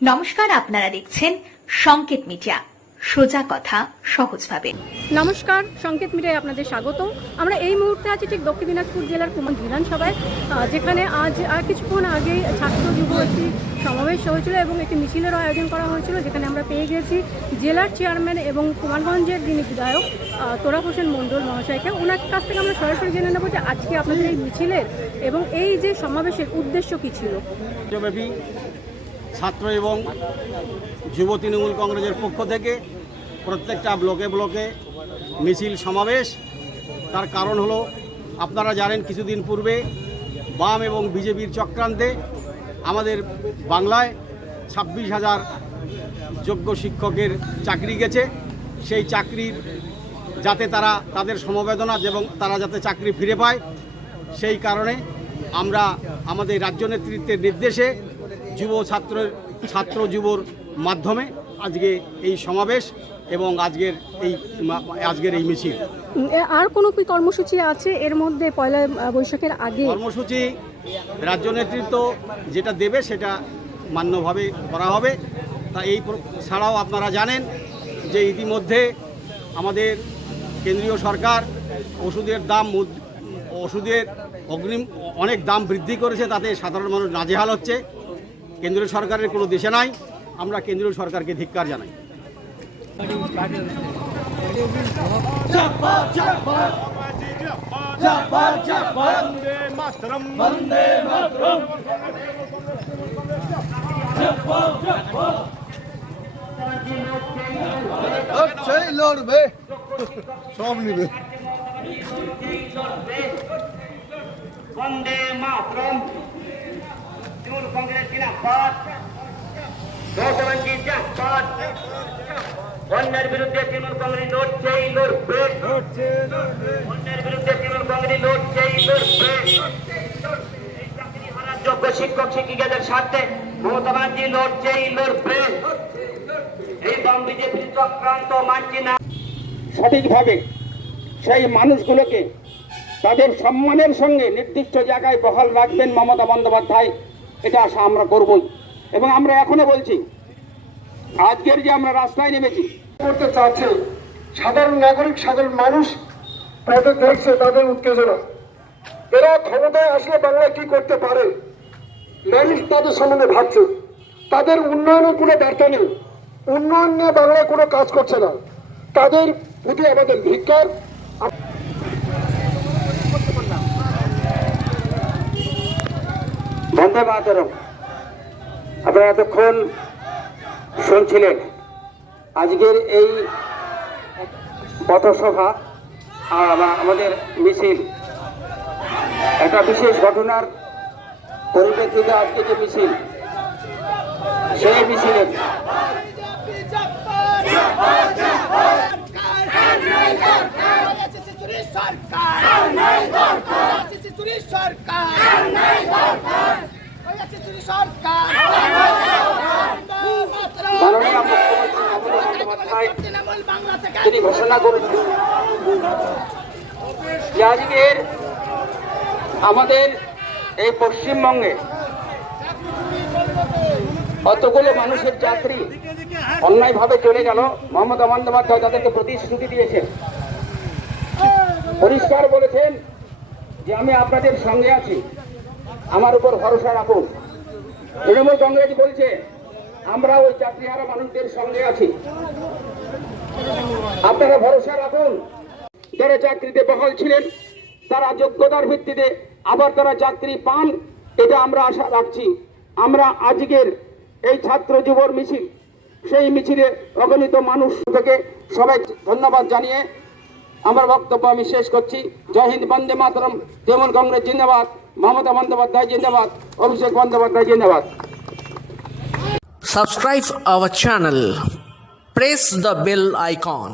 নমস্কার, আপনারা দেখছেন সংকেত মিডিয়া, সোজা কথা সহজভাবে। নমস্কার, সংকেত মিডিয়ায় আপনাদের স্বাগত। আমরা এই মুহূর্তে আছি ঠিক দক্ষিণ দিনাজপুর জেলার কুমার বিধানসভায়, যেখানে আজ কিছুক্ষণ আগেই ছাত্র যুব একটি সমাবেশ হয়েছিল এবং একটি মিছিলেরও আয়োজন করা হয়েছিল, যেখানে আমরা পেয়ে গেছি জেলার চেয়ারম্যান এবং কুমারগঞ্জের যিনি বিধায়ক তোরাব হোসেন মণ্ডল মহাশয়কে। ওনার কাছ থেকে আমরা সরাসরি জেনে নেব যে আজকে আপনাদের এই মিছিলের এবং এই যে সমাবেশের উদ্দেশ্য কী ছিল। ছাত্র এবং যুব তৃণমূল কংগ্রেসের পক্ষ থেকে প্রত্যেকটা ব্লকে ব্লকে মিছিল সমাবেশ। তার কারণ হলো, আপনারা জানেন কিছুদিন পূর্বে বাম এবং বিজেপির চক্রান্তে আমাদের বাংলায় 26,000 যোগ্য শিক্ষকের চাকরি গেছে। সেই চাকরির যাতে তাদের সমবেদনা এবং তারা যাতে চাকরি ফিরে পায়, সেই কারণে আমরা আমাদের রাজ্য নেতৃত্বের নির্দেশে ছাত্র যুবর মাধ্যমে আজকে এই সমাবেশ এবং আজকের এই মিছিল। আর কোনো কি কর্মসূচি আছে এর মধ্যে পয়লা বৈশাখের আগে? কর্মসূচি রাজ্য নেতৃত্ব যেটা দেবে সেটা মান্যভাবে করা হবে। তা এই ছাড়াও আপনারা জানেন যে ইতিমধ্যে আমাদের কেন্দ্রীয় সরকার ওষুধের অগ্রিম অনেক দাম বৃদ্ধি করেছে, তাতে সাধারণ মানুষ নাজেহাল হচ্ছে। কেন্দ্রীয় সরকারের কোনো দেশে নাই। আমরা কেন্দ্রীয় সরকারকে ধিক্কার জানাই। লড়বে, সব নিবে। বন্দে মাতরম, তৃণমূল কংগ্রেস জিন্দাবাদ, নৌজওয়ান জিন্দাবাদ। অন্যের বিরুদ্ধে তৃণমূল কংগ্রেস লড়ছেই লড়বে, অন্যের বিরুদ্ধে তৃণমূল কংগ্রেস লড়ছেই লড়বে। এই চাকরি হারার যোগ্য শিক্ষক শিক্ষিকাদের স্বার্থে মমতা ব্যানার্জি লড়ছেই লড়বে। এই বাম বিজেপির চক্রান্ত মানছি না। সঠিকভাবে সেই মানুষগুলোকে তাদের সম্মানের সঙ্গে নির্দিষ্ট জায়গায় বহাল রাখবেন মমতা বন্দ্যোপাধ্যায়, এটা আশা আমরা করবই। এবং আমরা এখনো বলছি, আজকের যে আমরা রাস্তায় নেমেছি করতে চাচ্ছে, সাধারণ নাগরিক সাধারণ মানুষ পথে দেখছে তাদের উত্তেজনা। এরা ক্ষমতায় আসলে বাংলায় কি করতে পারে, মানুষ তাদের সম্বন্ধে ভাবছে। তাদের উন্নয়নের কোনো বার্তা নেই, উন্নয়ন নিয়ে বাংলায় কোনো কাজ করছে না। তাদের প্রতি আমাদের ধিক্কার। বন্দে মাতরম আপনারা এতক্ষণ শুনছিলেন আজকের এই পথসভা আমাদের মিছিল। একটা বিশেষ ঘটনার পরিপ্রেক্ষিতে আজকে যে মিছিল, সেই মিছিলে তিনি ঘোষণা করেছেন যে আজকের আমাদের এই পশ্চিমবঙ্গে কতগুলো মানুষের চাকরি অন্যায়ভাবে চলে গেল। মমতা বন্দ্যোপাধ্যায় তাদেরকে প্রতিশ্রুতি দিয়েছেন, পরিষ্কার বলেছেন যে আমি আপনাদের সঙ্গে আছি, আমার উপর ভরসা রাখুন। তৃণমূল কংগ্রেস বলছে আমরা ওই চাকরিহারা মানুষদের সঙ্গে আছি, আপনারা ভরসা রাখুন। যারা চাকরিতে বহাল ছিলেন তারা যোগ্যতার ভিত্তিতে আবার তারা চাকরি পান, এটা আমরা আশা রাখছি। আমরা আজকের এই ছাত্র যুবর মিছিল, সেই মিছিলে অগণিত মানুষ থেকে সবাই ধন্যবাদ জানিয়ে আমার বক্তব্য আমি শেষ করছি। জয় হিন্দ, বন্দে মাতরম, তৃণমূল কংগ্রেস জিন্দাবাদ, মমতা বন্দ্যোপাধ্যায় জিন্দাবাদ, অভিষেক বন্দ্যোপাধ্যায় জিন্দাবাদ। Subscribe our channel. Press the bell icon.